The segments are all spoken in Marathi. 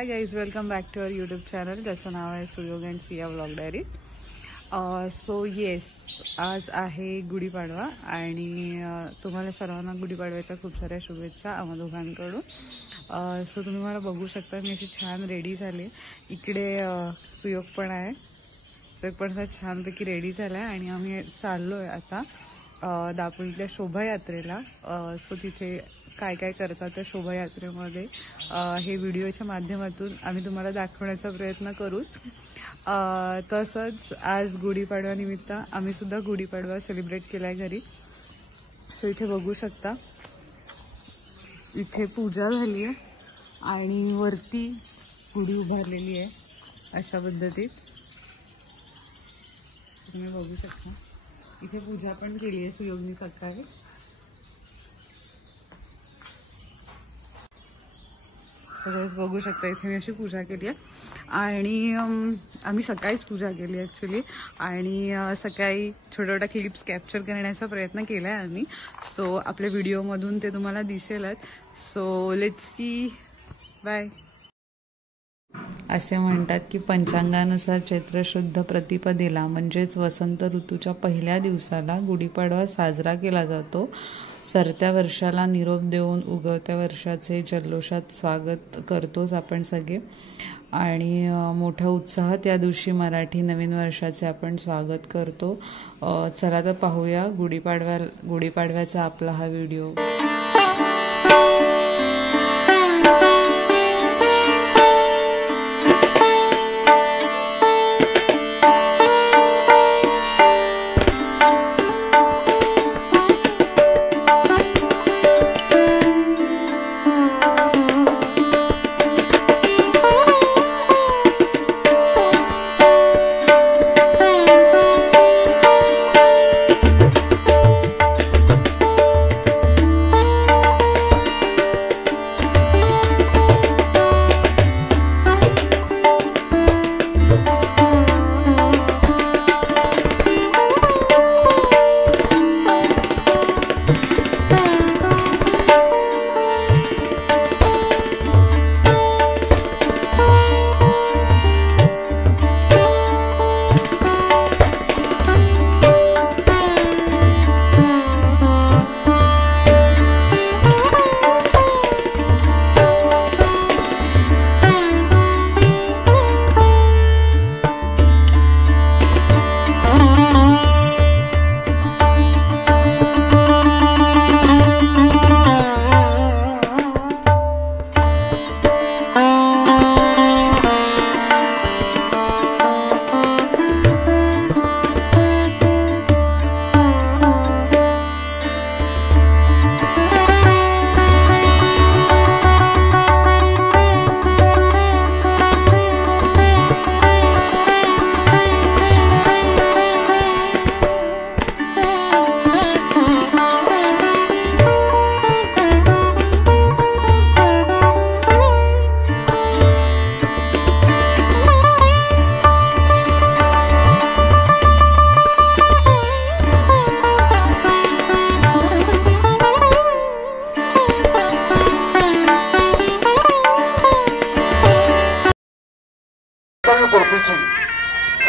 High guys, welcome back to our YouTube channel ज्याचं नाव आहे Suyog and Siya vlog diary. So yes, आज आहे गुढीपाडवा आणि तुम्हाला सर्वांना गुढीपाडव्याच्या खूप साऱ्या शुभेच्छा आम्हा दोघांकडून। सो तुम्ही मला बघू शकता, मी अशी छान रेडी झाले। इकडे सुयोग पण आहे, सुयोग पण असा छानपैकी रेडी झाला आहे आणि आम्ही चाललोय आता दापोलीतल्या शोभायात्रेला। सो तिथे काय काय करतात त्या शोभायात्रेमध्ये हे व्हिडिओच्या माध्यमातून आम्ही तुम्हाला दाखवण्याचा प्रयत्न करू। तसंच आज गुढीपाडवा निमित्त आम्ही सुद्धा गुढीपाडवा सेलिब्रेट केलाय घरी। सो इथे बघू शकता, इथे पूजा झाली आहे आणि वरती गुढी उभारलेली आहे अशा पद्धतीत तुम्ही बघू शकता। इथे पूजा पण केली आहे सुयोगनी सकाळी। सगळंच बघू शकता, इथे मी अशी पूजा केली आहे आणि आम्ही सकाळीच पूजा केली ॲक्च्युली आणि सकाळी छोट्या छोट्या क्लिप्स कॅप्चर करण्याचा प्रयत्न केला आहे आम्ही। सो आपल्या व्हिडिओमधून ते तुम्हाला दिसेलच। So let's see, bye. असे म्हणतात की पंचांगानुसार चैत्र शुद्ध प्रतिपदेला म्हणजेच वसंत ऋतूच्या पहिल्या दिवसाला गुढीपाडवा साजरा केला जातो। सरत्या वर्षाला निरोप देऊन उगवत्या वर्षाचे जल्लोषात स्वागत करतोच आपण सगळे आणि मोठ्या उत्साहात या दिवशी मराठी नवीन वर्षाचे आपण स्वागत करतो। चला तर पाहूया गुढीपाडव्याचा आपला हा व्हिडिओ।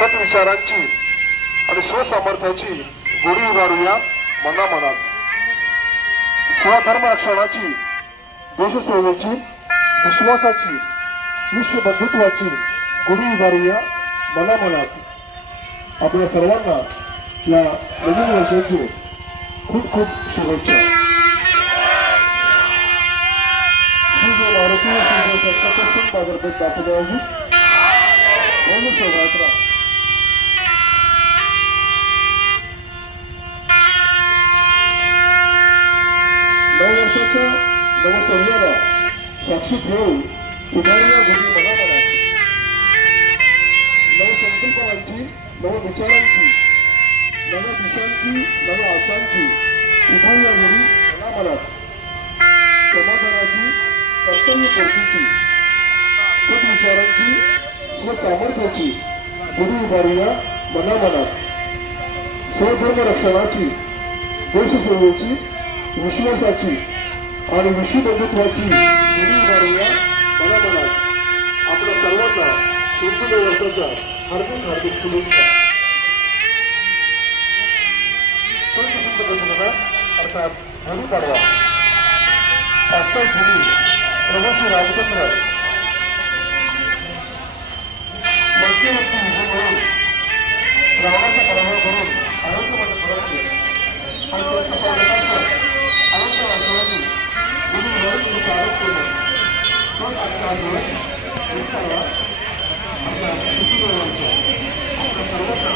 सत्विचारांची आणि स्वसामर्थ्याची गुढी उभारूया मनामनात। स्वधर्म रक्षणाची, देशसेवेची, विश्वासाची, विश्वबंधुत्वाची गुढी उभारूया मनामनात। आपल्या सर्वांना या नवीन वर्षाची खूप खूप शुभेच्छा। भारतीय बाजारपेठ दाखवली आहे। नववर्षाच्या नवसौर्याला साक्षी ठेवून उभारूया गुढी मनामनात। नवसंकल्पनांची, नवविचारांची, नव्या दिशांची, नव्या आशांची उभारूया गुढी मनामनात। समाधानाची, कर्तव्यपूर्तीची, सद्विचारांची, स्वसामर्थ्याची गुढी उभारूया मनामनात। स्वधर्म रक्षणाची, देशसेवेची, विश्वासाची आणि विश्वबंधुत्वाची गुढी उभारूया मनामनात। आपल्या सर्वांना 100 वर्षाच्या हार्दिक हार्दिक शुभेच्छा. अर्थात गुढीपाडवा अष्टविधी प्रभू रामचंद्र मध्यवर्ती विजय करून रावणाचा पराभव करून अयोध्येमध्ये परतले आणि त्यांच्या पालकांवर अयोध्या वाचवांनी गुढीवरून आरोप केला. तो आजचा दिवस गुढीपाडवा आपल्या कुटुंबाचा आपल्या सर्वांना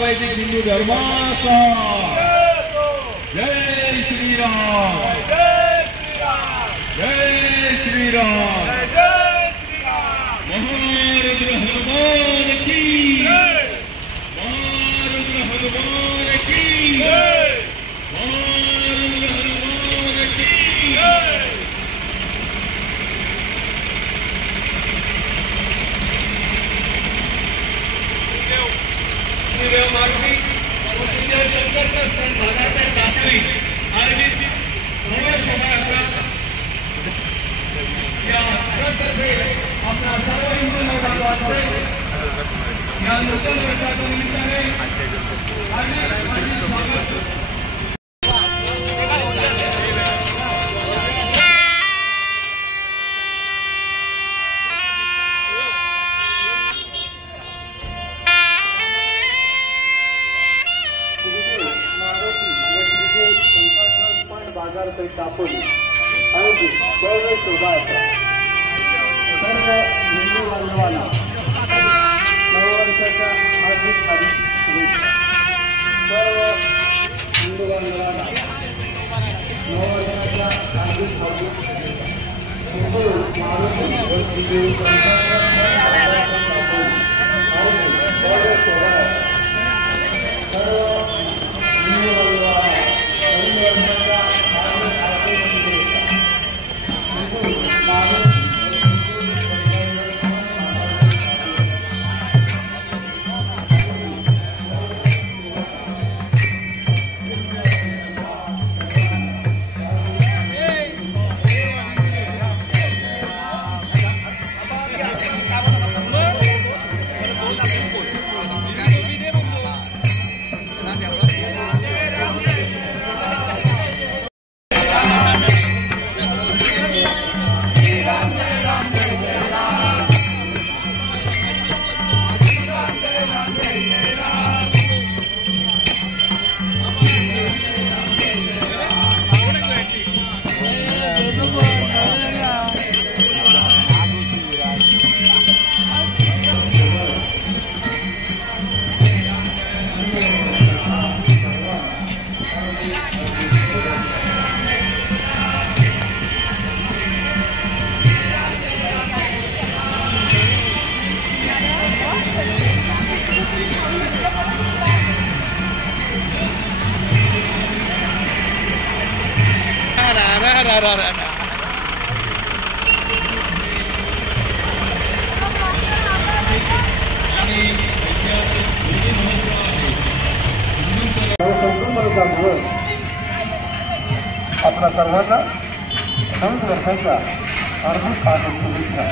वैदिक हिंदू धर्माचा जय श्रीराम, जय श्रीराम, महारुद्र हनुमान की, महारुद्र हनुमान की, महारुद्र हनुमान की. मारुती शंकर भागाच्या दाखवी आयोजित भव्य शोभायात्रा या ट्रस्टतर्फे आपल्या सर्व हिंदू बांधवांचे या नूतन वर्षाच्या निमित्ताने हार्दिक स्वागत. दापोली आयोजित भव्य शोभायात्रा सर्व हिंदू बांधवांना नववर्षाच्या हार्दिक हार्दिक शुभेच्छा. सर्व हिंदू बांधवांना नववर्षाच्या हार्दिक हार्दिक हिंदू मारुती भव्य शोभायात्रा सर्व हिंदू बांधवांना आपल्या सर्वांना नवीन वर्षाच्या हार्दिक हार्दिक शुभेच्छा.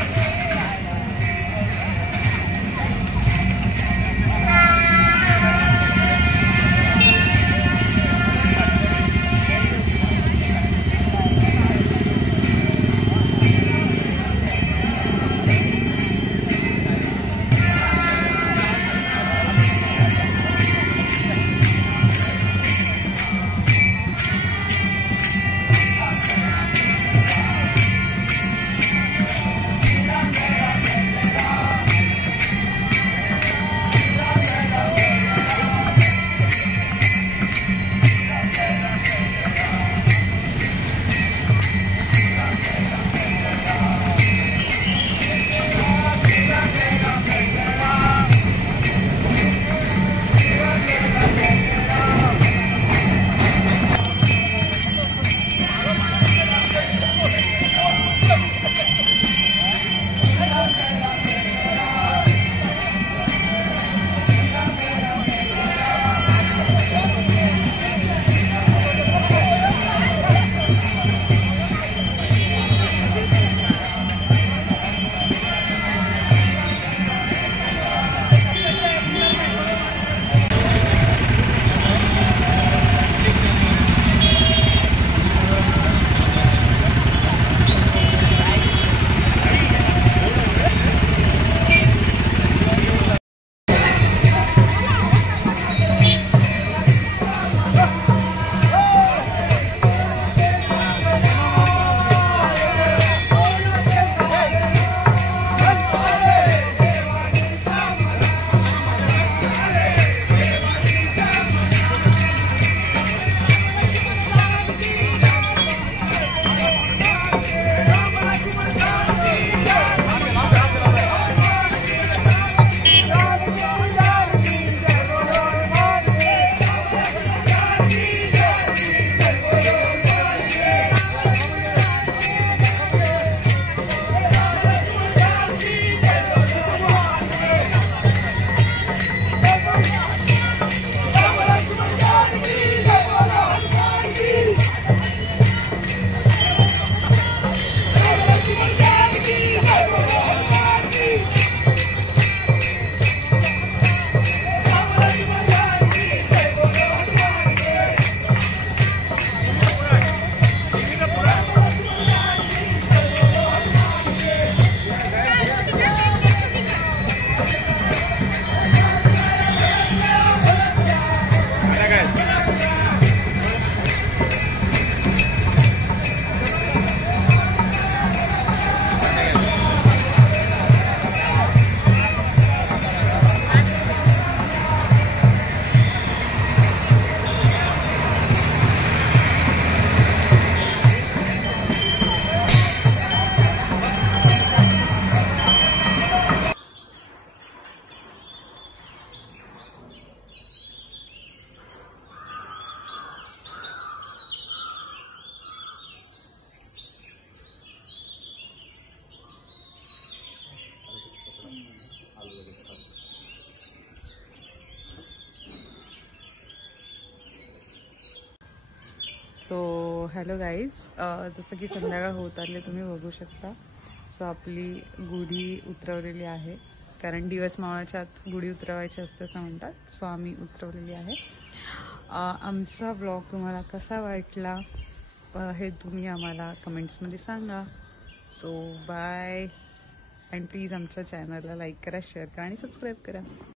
सो हॅलो गाईज, जसं की संध्याकाळ होत आले तुम्ही बघू शकता. सो आपली गुढी उतरवलेली आहे, कारण दिवस मावळाच्या आत गुढी उतरवायची असते असं म्हणतात. सो आम्ही उतरवलेली आहे. आमचा ब्लॉग तुम्हाला कसा वाटला हे तुम्ही आम्हाला कमेंट्समध्ये सांगा. सो बाय, अँड प्लीज आमच्या चॅनलला लाईक करा, शेअर करा आणि सबस्क्राईब करा.